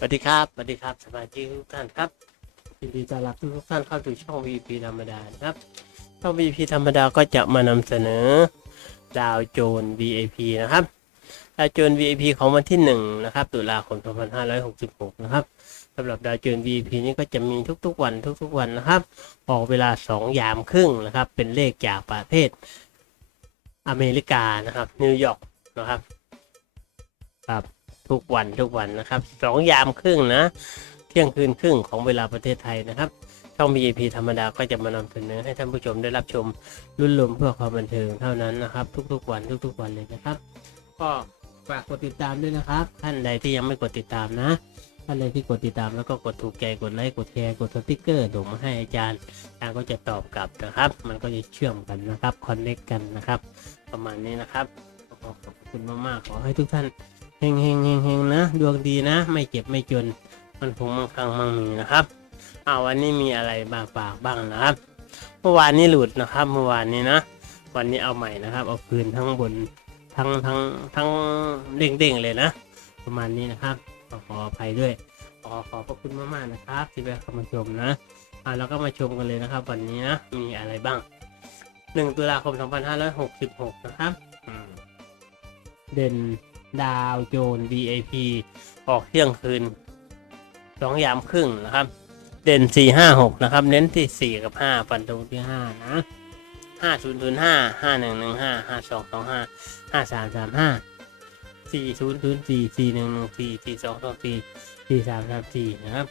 สวัสดีครับสวัสดีครับสมาชิกทุกท่านครับยินดีต้อนรับทุกท่านเข้าสู่ช่อง VP ธรรมดานะครับช่อง VP ธรรมดาก็จะมานำเสนอดาวโจน VIP นะครับดาวโจน VIP ของวันที่1นะครับตุลาคม2566 นะครับสำหรับดาวโจน VIP นี้ก็จะมีทุกๆวันทุกๆวันนะครับ ออกเวลา 2 ยามครึ่งนะครับ เป็นเลขจากประเทศอเมริกานะครับนิวยอร์กนะครับครับ ทุกวันทุกวันนะครับสองยามครึ่งนะ เที่ยงคืนครึ่งของเวลาประเทศไทยนะครับช่อง VIP ธรรมดาก็จะมานำเสนอให้ท่านผู้ชมได้รับชมรุ่นรวมเพื่อความบันเทิงเท่านั้นนะครับ ทุกๆวันทุกๆวันเลยนะครับ ก็ฝากกดติดตามด้วยนะครับ ท่านใดที่ยังไม่กดติดตามนะท่านใดที่กดติดตามแล้วก็กดถูกใจกดไลค์กดแชร์กดสติ๊กเกอร์ส่งมาให้อาจารย์อาจารย์ก็จะตอบกลับนะครับ มันก็จะเชื่อมกันนะครับคอนเน c กกันนะครับ ประมาณนี้นะครับขอขอบคุณมากๆขอให้ทุกท่าน เฮงเฮงเฮงเฮงนะ ดวงดีนะ ไม่เจ็บไม่จน มันคงมั่งคั่งมั่งมีนะครับอาวันนี้มีอะไรมาฝากบ้างนะครับ เมื่อวานนี้หลุดนะครับ เมื่อวานนี้นะ วันนี้เอาใหม่นะครับ เอาคืนทั้งบนทั้งทั้งทั้งเด้งเด้งๆเลยนะ ประมาณนี้นะครับ ขอขออภัยด้วย ขอขอบพระคุณมากๆนะครับ ที่ไปเข้ามาชมนะอ่าเราก็มาชมกันเลยนะครับ วันนี้นะ มีอะไรบ้าง 1 ตุลาคม 2566 นะครับ เด่น ดาวโจน DAP ออกเที่ยงคืนสองยามครึ่งนะครับ เด่นสี่ห้าหกนะครับ เน้นที่สี่กับห้าฟันธงที่ห้านะห้าศูนย์ศูนย์ห้าห้าหนึ่งหนึ่งห้าห้าสองสองห้าห้าสามสามห้าสี่ศูนย์ศูนย์สี่สี่หนึ่งหนึ่งสี่สี่สองสองสี่สี่สามสามสี่นะครับ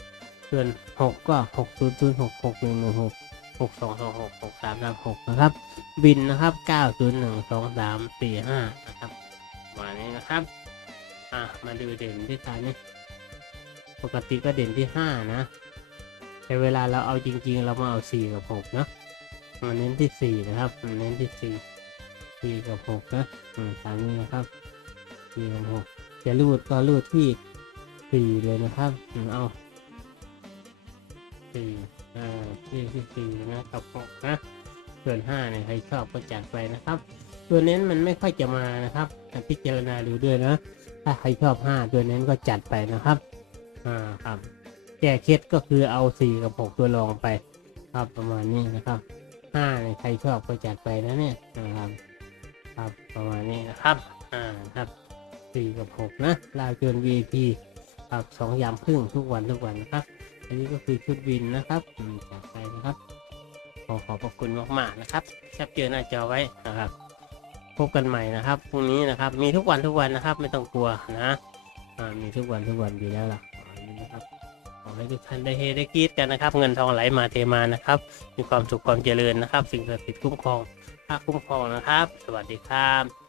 ส่วนหกก็หกศูนย์ศูนย์หกหกหนึ่งหนึ่งหกหกสองสองหกหกสามสามหกนะครับ บินนะครับเก้าศูนย์หนึ่งสองสามสี่ห้านะครับ มานี้นะครับ อะ มาดูเด่นที่ตานี้ปกติก็เด่นที่ห้านะแต่เวลาเราเอาจริง ๆ เรามาเอาสี่กับหกเนาะมันเน้นที่สี่นะครับมันเน้นที่สี่สี่กับหกนะอืมตามนี้นะครับสี่กับหกจะรูดก็รูดที่สี่เลยนะครับอืมเอาสี่อ่าที่ที่สี่นะกับหกนะส่วนห้าเนี่ยใครชอบก็จัดไปนะครับ ตัวเน้นมันไม่ค่อยจะมานะครับพิจารณาดูด้วยนะ ถ้าใครชอบห้าตัวเน้นก็จัดไปนะครับอ่าครับแก้เคล็ดก็คือเอาสี่กับหกตัวรองไปครับประมาณนี้นะครับห้าเนี่ยใครชอบก็จัดไปนะเนี่ยนะครับครับประมาณนี้นะครับอ่าครับสี่กับหกนะลาวจน VIP ครับสองยามครึ่งทุกวันทุกวันนะครับ อันนี้ก็คือชุดวินนะครับจัดไปนะครับ ขอขอบพระคุณมากๆนะครับแคปเจอหน้าจอไว้นะครับ พบกันใหม่นะครับพรุ่งนี้นะครับ มีทุกวันทุกวันนะครับ ไม่ต้องกลัวนะอ่ามีทุกวันทุกวันดีแล้วล่ะอันะครับขอให้ทุกท่านได้เฮได้กีดกันนะครับ เงินทองไหลมาเทมานะครับ มีความสุขความเจริญนะครับ สิ่งศักดิ์สิทธิ์คุ้มครองพระคุ้มครองนะครับ สวัสดีครับ